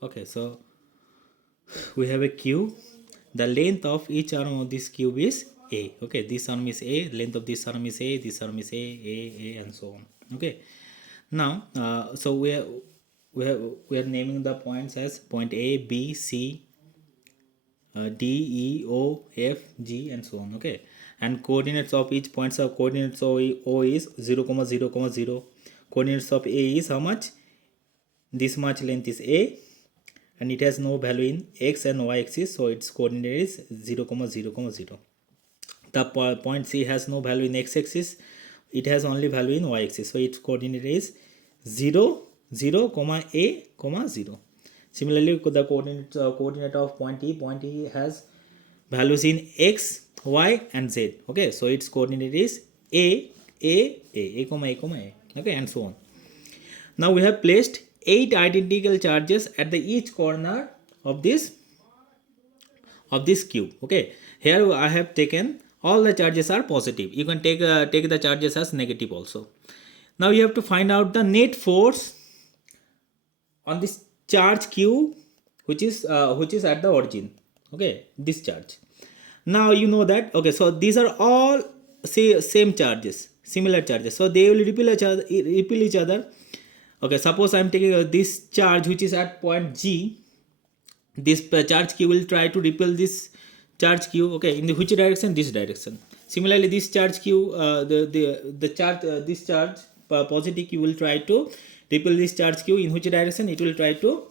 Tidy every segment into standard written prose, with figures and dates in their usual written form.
Okay, so we have a cube. The length of each arm of this cube is a. Okay, this arm is a, length of this arm is a, this arm is a, and so on. Okay, now so we are naming the points as point A, B, C, D, E, O, F, G, and so on. Okay, and coordinates of each points of coordinates of O is 0, 0, 0. Coordinates of A is how much? This much length is A, and it has no value in x and y axis, so its coordinate is 0, 0, 0. The point C has no value in x axis, it has only value in y axis, so its coordinate is 0, 0, a, 0. Similarly, the coordinate of point E has values in x, y, and z. Okay, so its coordinate is a, a. Okay, and so on. Now we have placed 8 identical charges at the each corner of this cube. Okay, here I have taken all the charges are positive. You can take the charges as negative also. Now you have to find out the net force on this charge q, which is at the origin. Okay, this charge. Now you know that. Okay, so these are all same charges, similar charges, so they will repel each other. Okay, suppose I am taking this charge which is at point G. This charge q will try to repel this charge q. Okay, in the which direction? This direction. Similarly, this charge q, the charge this charge positive q will try to repel this charge q. In which direction? It will try to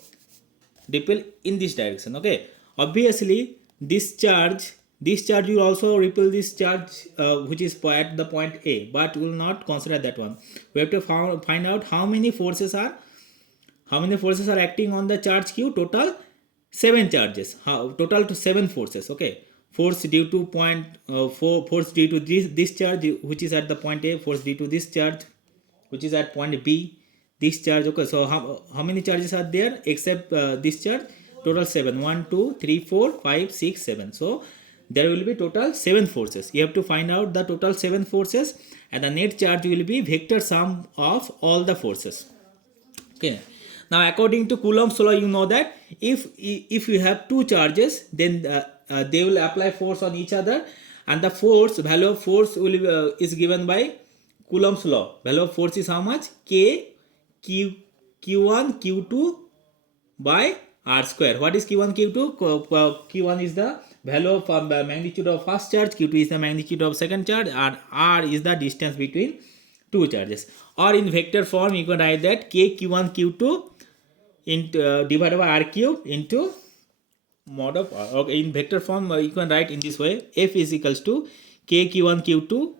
repel in this direction. Okay, obviously this charge will also repel this charge which is at the point A, but we will not consider that one. We have to find out how many forces are acting on the charge q. Total 7 charges. Total to 7 forces. Okay, force due to force due to this charge which is at the point A, force due to this charge which is at point B, this charge. Okay, so how many charges are there except this charge? Total 7. 1, 2, 3, 4, 5, 6, 7. So there will be total 7 forces. You have to find out the total 7 forces, and the net charge will be vector sum of all the forces. Okay, now according to Coulomb's law, you know that if you have two charges, then they will apply force on each other, and the value of force will is given by Coulomb's law. Value of force is how much? K q1 q2 by r square. What is q1 q2? Q1 is the value of magnitude of first charge, q2 is the magnitude of second charge, and r is the distance between two charges. Or in vector form, you can write that k q1 q2 into divided by r cube into mod of r. Okay, in vector form you can write in this way: f is equals to k q1 q2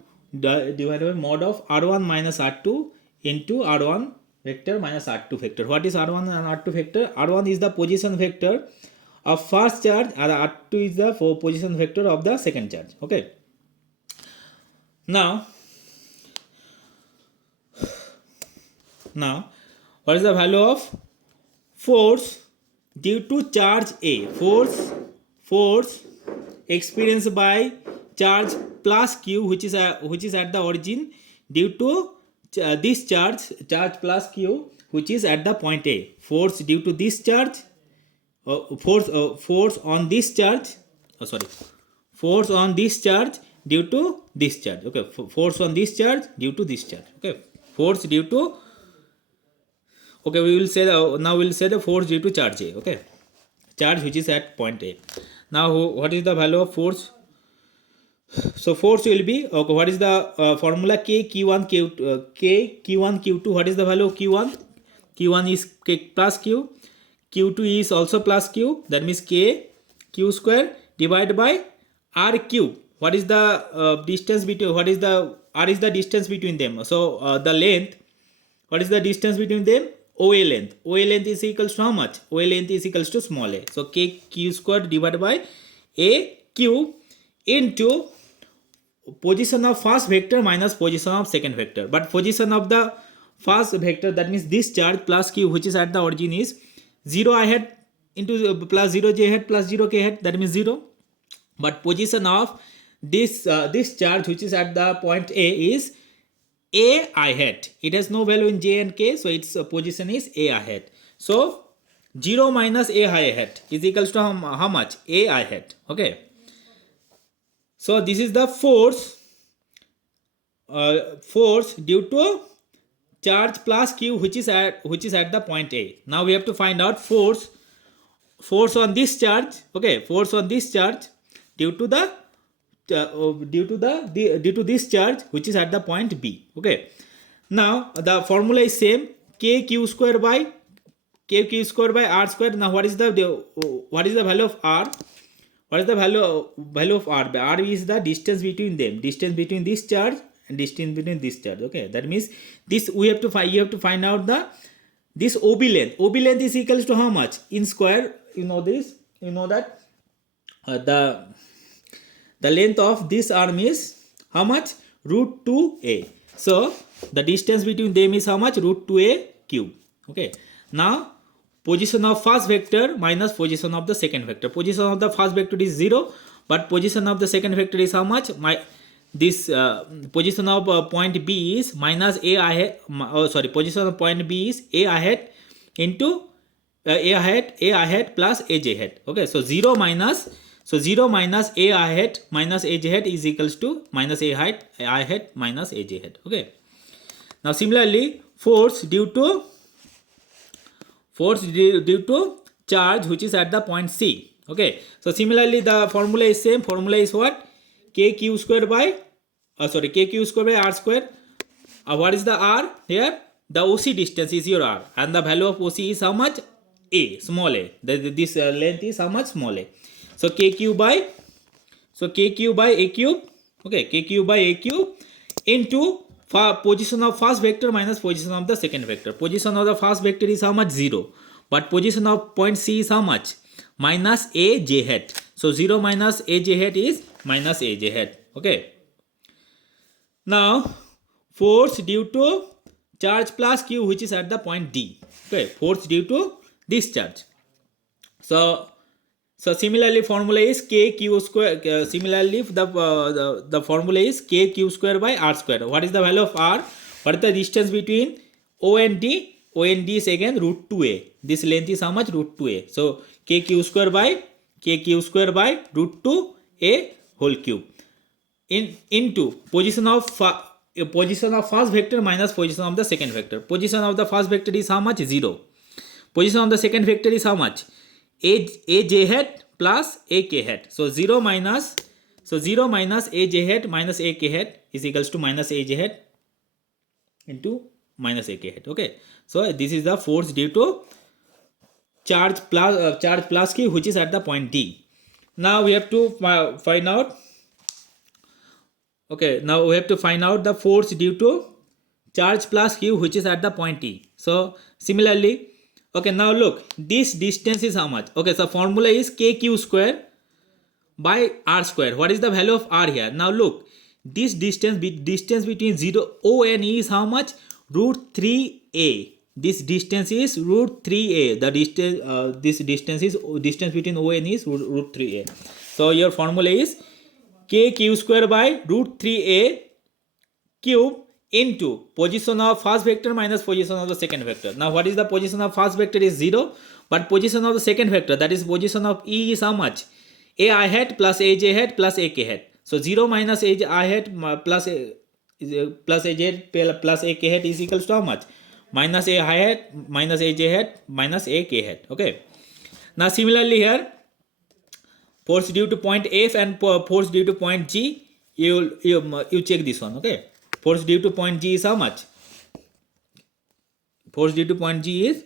divided by mod of r1 minus r2 into r1 vector minus r2 vector. What is r1 and r2 vector? R1 is the position vector of first charge, and r2 is the position vector of the second charge. Okay, now what is the value of force due to charge A? Force experienced by charge plus q, which is at the origin, due to this charge plus q, which is at the point A. Force due to this charge, force on this charge. Force on this charge due to this charge. Okay, force on this charge due to this charge. Okay, force due to. Okay, we will say now we will say the force due to charge A. Okay, charge which is at point A. Now what is the value of force? So force will be, okay, what is the formula? K q1 q2. What is the value of q1? Q1 is k plus q, q2 is also plus q, that means k q square divided by r cube. What is the distance between, what is the r is the distance between them? So the length, what is the distance between them? OA length. OA length is equals to how much? OA length is equals to small a. So k q square divided by a cube into position of first vector minus position of second vector. But position of the first vector, that means this charge plus q, which is at the origin, is 0 I had into plus 0 j hat plus 0 k hat, that means 0. But position of this charge which is at the point A is a I hat. It has no value in j and k, so its position is a I hat. So 0 minus a I hat is equals to how much? A I hat. Okay. So this is the force due to charge plus q which is at the point A. Now we have to find out force on this charge. Okay, force on this charge due to this charge which is at the point B. Okay. Now the formula is same, kq square by r square. Now what is the value of r? What is the value of r? R is the distance between them, distance between this charge and distance between this charge. Okay, that means this we have to find. You have to find out this OB length. OB length is equals to how much in square? You know this. You know that the length of this arm is how much? Root 2a. So the distance between them is how much? Root 2a cube. Okay. Now position of first vector minus position of the second vector. Position of the first vector is 0, but position of the second vector is how much? Position of point B is minus a I hat. Position of point B is a I hat into a I hat plus a j hat. Okay, so 0 minus a I hat minus a j hat is equals to minus a I hat minus a j hat. Okay. Now similarly, force due to charge which is at the point C. Okay, so similarly the formula is same. Formula is what? kq square by r square. What is the r here? The OC distance is your r, and the value of OC is how much? A, small a. This length is how much? Small a. So kq by a cube. Okay, kq by a cube into position of first vector minus position of the second vector. Position of the first vector is how much? 0. But position of point C is how much? Minus a j hat. So 0 minus a j hat is minus a j hat. Okay. Now force due to charge plus q which is at the point D. Okay, force due to this charge. So similarly formula is kq square. Similarly the formula is kq square by r square. What is the value of r? What is the distance between O and D? O and D is again root 2a. This length is how much? Root 2a. So kq square by root 2a whole cube into position of first vector minus position of the second vector. Position of the first vector is how much? 0. Position of the second vector is how much? A j hat plus a k hat. So 0 minus a j hat minus a k hat is equals to minus a j hat into minus a k hat. Okay, so this is the force due to charge plus q which is at the point D. Now we have to find out. Okay, now we have to find out the force due to charge plus q which is at the point E. So similarly, okay, now look, this distance is how much? Okay, so formula is kq square by r square. What is the value of r here? Now look, this distance between 0 O and E is how much? Root 3a. This distance is root 3a. The distance between O and E is root 3a. So your formula is kq square by root 3a cube into position of first vector minus position of the second vector. Now what is the position of first vector is 0, but position of the second vector, that is position of E, is how much? A I hat plus a j hat plus a k hat. So 0 minus a I hat plus a j hat plus a k hat is equals to how much? Minus a I hat minus a j hat minus a k hat. Okay. Now similarly here, force due to point F and force due to point G, you check this one. Okay. Force due to point G is how much? Force due to point G is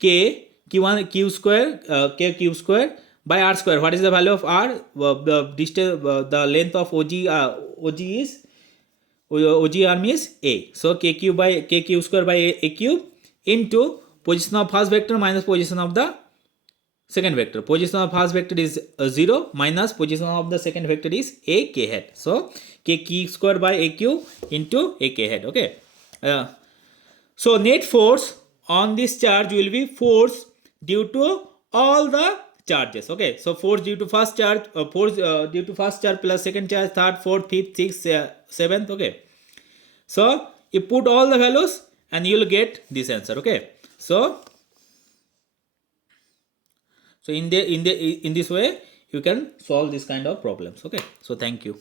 q square by r square. What is the value of r? The distance, the length of OG arm is a. So kq square by a cube into position of first vector minus position of the second vector. Position of first vector is 0 minus position of the second vector is a k hat. So kq square by a cube into a k hat. Okay. So net force on this charge will be force due to all the charges. Okay. So force due to first charge, due to first charge plus second charge, third, fourth, fifth, sixth, seventh. Okay. So you put all the values and you will get this answer. Okay. So So in this way you can solve this kind of problems. Okay, so thank you.